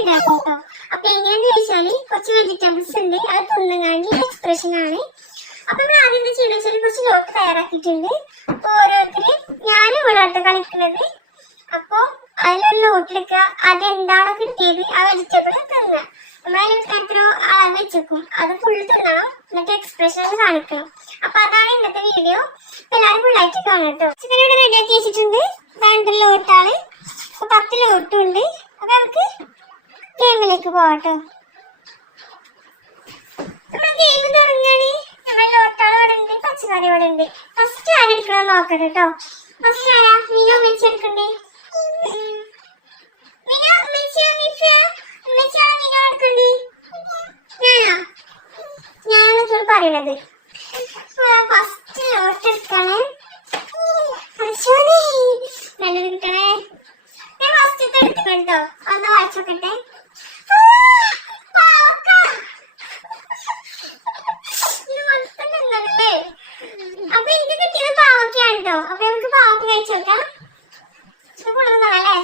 ഉണ്ടോ? അപ്പൊ എങ്ങനെയാന്ന് ചോദിച്ചാല് കുറച്ച് വെജിറ്റബിൾസ് ഉണ്ട്, അത് തിന്നുകാണ്ടി എക്സ്പ്രഷൻ ആണ്. അപ്പൊ നമ്മൾ ആദ്യം എന്താ ചെയ്യുന്നത് വെച്ചാൽ കുറച്ച് നോട്ട് തയ്യാറാക്കിയിട്ടുണ്ട്. അപ്പൊ ഓരോരുത്തര് ഞാനും ഇവിടെ കളിക്കുന്നത്. അപ്പൊ അതിലുള്ള നോട്ടിലെടുക്കുക, അതെന്താണോ കിട്ടിയത് ആ വെജിറ്റബിൾ തിന്നുക. നമ്മളതിന് എത്രയോ അളവ് വെച്ചേക്കും, അത് ഫുള്ള് തിന്നണം, എന്നിട്ട് എക്സ്പ്രഷൻ കാണിക്കണം. അപ്പൊ അതാണ് ഇന്നത്തെ വീഡിയോ. എല്ലാവരും ഫുള്ളായിട്ട് കാണാം കേട്ടോ. ചിക്കൻ ഇവിടെ റെഡിയാക്കി വെച്ചിട്ടുണ്ട്. 2 ലോട്ടാണ്, 10 ലോട്ടും ഉണ്ട്. അപ്പൊ നമുക്ക് ഗെയിമിലേക്ക് പോവാട്ടോ. നമ്മുടെ ഗെയിം തുടങ്ങാണ്. നമ്മുടെ ലോട്ടാൾ ഇവിടെ ഉണ്ട്, പച്ചക്കറി ഇവിടെ ഉണ്ട്. ഫസ്റ്റ് ആരെടുക്കണം നോക്കട്ടെ കേട്ടോ. ഫസ്റ്റ് ആരാ? മീനോ മെച്ചി എടുക്കണ്ടേ? മീനോ മെച്ചിയോ മെച്ചിയാണോ മീനോ എടുക്കണ്ടേ? ഞാനൊക്കെ പറയണത്. ഫസ്റ്റ് ലോട്ട് എടുക്കണേ. നല്ലത് കിട്ടണേ. ഞാൻ ഫസ്റ്റ് എടുക്കണ്ടോ? ഒന്ന് വായിച്ചോക്കട്ടെ. അപ്പൊ എനിക്ക് കിട്ടിയത് പാവക്കയാണ് കേട്ടോ. അപ്പൊ നമുക്ക് പാവക്ക കഴിച്ചു നോക്കാം. കൊടുക്കുന്നതല്ലേ?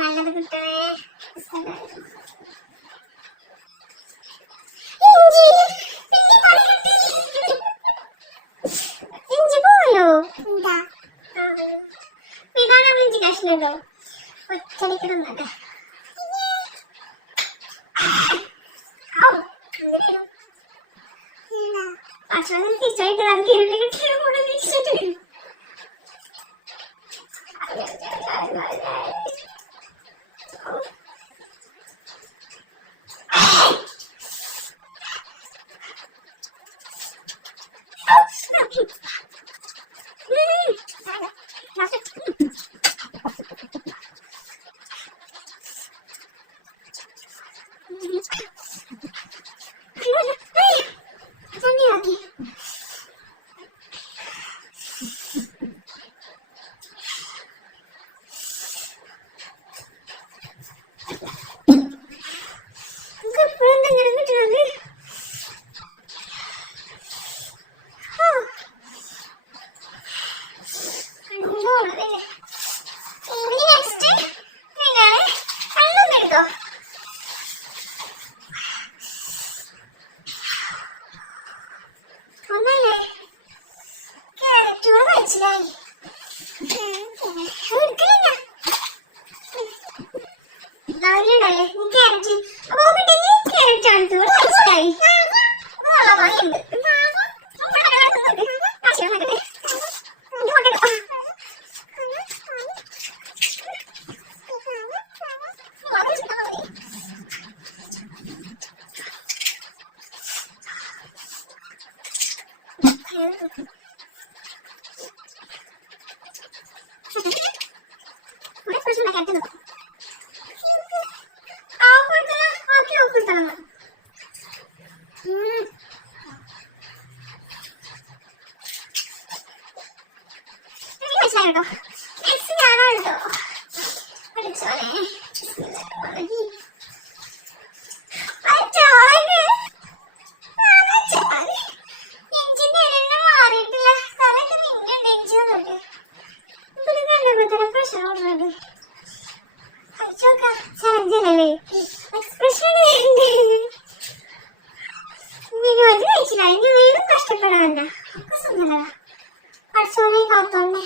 നല്ലത് കിട്ടണേ. ഇഞ്ചി പോയോ? ഇതാണ് ഇഞ്ചി കഷ്ണോ ഒറ്റടിക്കണം. തിരിച്ചായിട്ട് കഷ്ടപ്പെടാണ്ട പഠിച്ചോനെ കാത്തോണ്ടേ.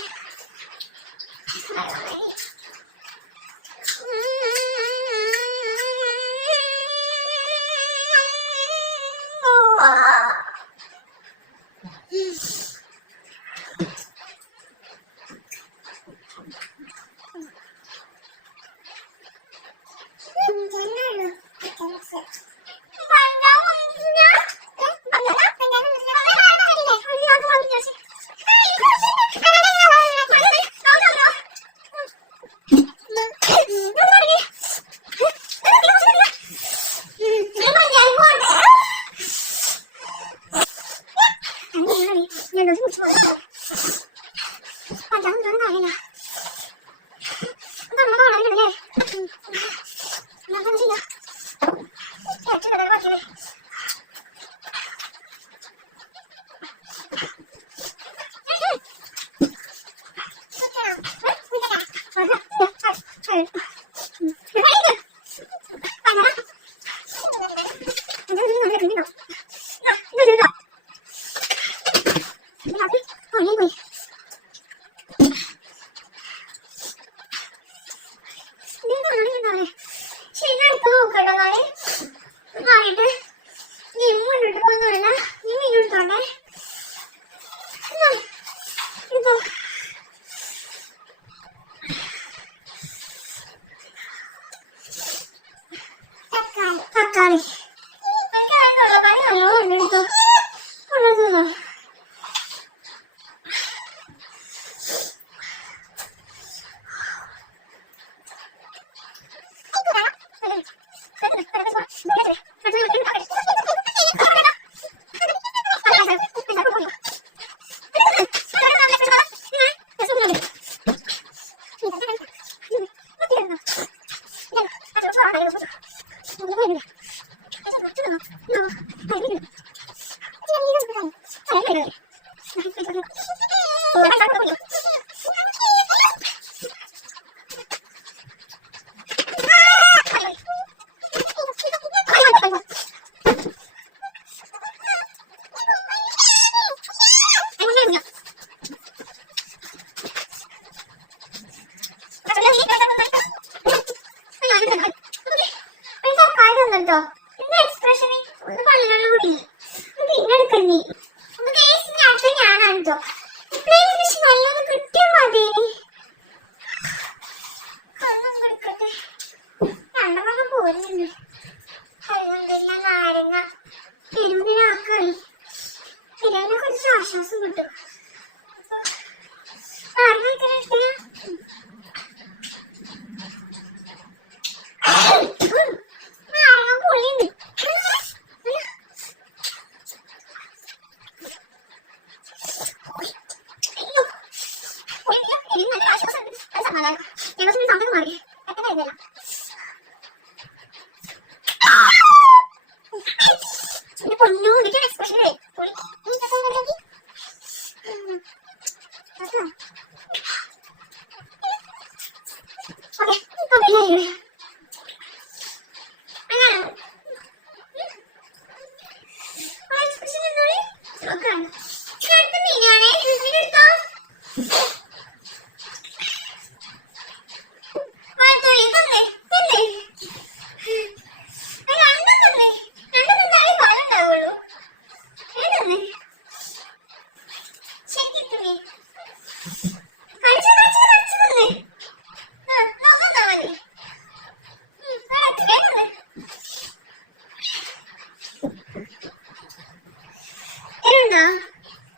ോ എന്താ എക്സ്പ്രഷൻ ഒന്ന് പള്ളികളിൽ കൂടി പിന്നെ എടുക്കണ്ടേ ഒന്ന് കേസിന് അടുത്ത് ഞാനാണ് കേട്ടോ ഇപ്പഴേക്കും നല്ലത് കിട്ടിയ മതി ഒന്നും കൊടുക്കട്ടെ രണ്ടെണ്ണം പോരുന്നു അല്ല നാരങ്ങ പെരുമ്പിനാക്കായി പെരുവിനെ കുറച്ച് ആശ്വാസം കിട്ടും നാരങ്ങ പൊന്നു എനിക്ക് എക്സ്പ്രഷൻ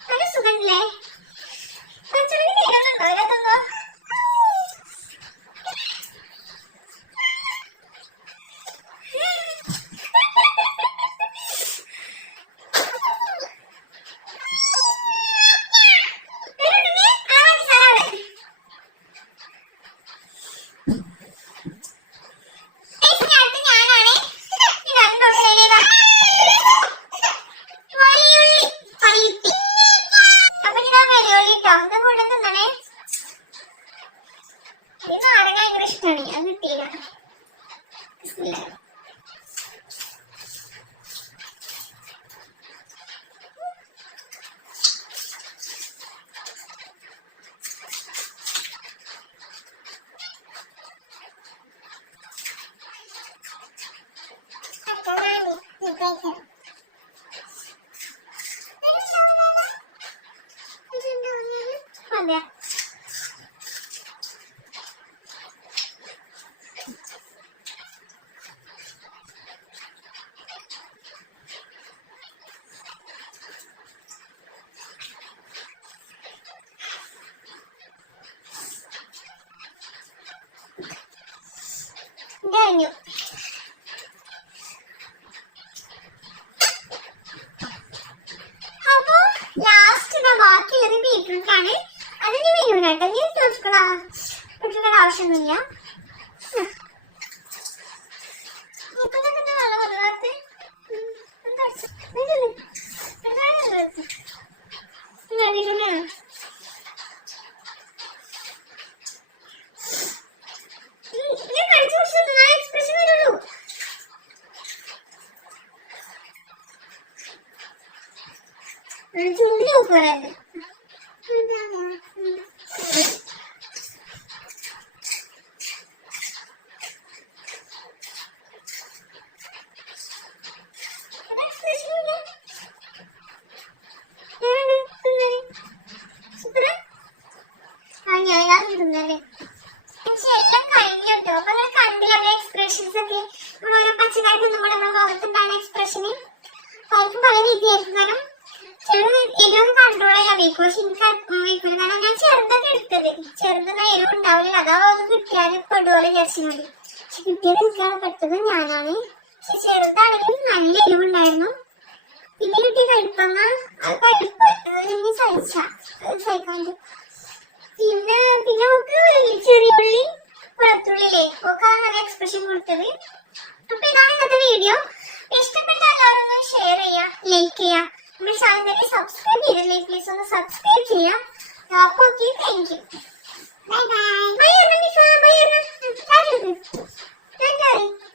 നല്ല സുഖല്ലേ അത് കിട്ടിയില്ല അതെ കഴിഞ്ഞു അപ്പൊ ലാസ്റ്റ് ബാക്കിയുള്ളത് ബീറ്റ്റൂട്ടാണ് അതിന് മെനുവിനാട്ടോ നീ ഇട്ടുള്ള ആവശ്യമൊന്നുമില്ല ചുണ്ടി നോക്കുവാനായിരുന്നു എല്ലാം കഴിഞ്ഞു കേട്ടോ അപ്പൊ നിങ്ങൾ കണ്ടില്ല നമ്മളെ എക്സ്പ്രഷൻസ് ഒക്കെ ഓരോ പച്ചക്കറി തിന്നുമ്പോൾ നമ്മുടെ മുഖത്തുണ്ടാകുന്ന എക്സ്പ്രഷന് പലർക്കും പല രീതിയായിരിക്കും കാരണം ചില എരിവൊക്കെ കൺട്രോൾ ചെയ്യാൻ വയ്ക്കും പക്ഷെ എനിക്ക് വയ്ക്കില്ല കാരണം ഞാൻ ചെറുതൊക്കെ എടുത്തത് ചെറുതെന്ന എരിവ് ഉണ്ടാവില്ല അതാ അത് കിട്ടിയാൽ പെടുപോലെ വിചാരിച്ചാൽ മതി പക്ഷെ കിട്ടിയത് എനിക്കാണ് പെട്ടത് ഞാനാണ് പക്ഷെ ചെറുതാണെങ്കിലും നല്ല എരിവുണ്ടായിരുന്നു പിന്നെ കിട്ടിയ കഴിപ്പങ്ങ അത് കഴിപ്പ് സഹിക്കാൻ പിന്നെ നമുക്ക് ചെറിയ ഉള്ളി വെളുത്തുള്ളിയില്ലേ ഒക്കെ അങ്ങനെ എക്സ്പ്രഷൻ കൊടുത്തത് അപ്പൊ ഇതാണ് ഇന്നത്തെ വീഡിയോ. ലൈക്ക് ചെയ്യാം. നമ്മുടെ ചാനൽ സബ്സ്ക്രൈബ് ചെയ്തില്ലേ പ്ലീസ് ഒന്ന് സബ്സ്ക്രൈബ് ചെയ്യാം. അപ്പോൾ okay, thank you. Bye bye. By.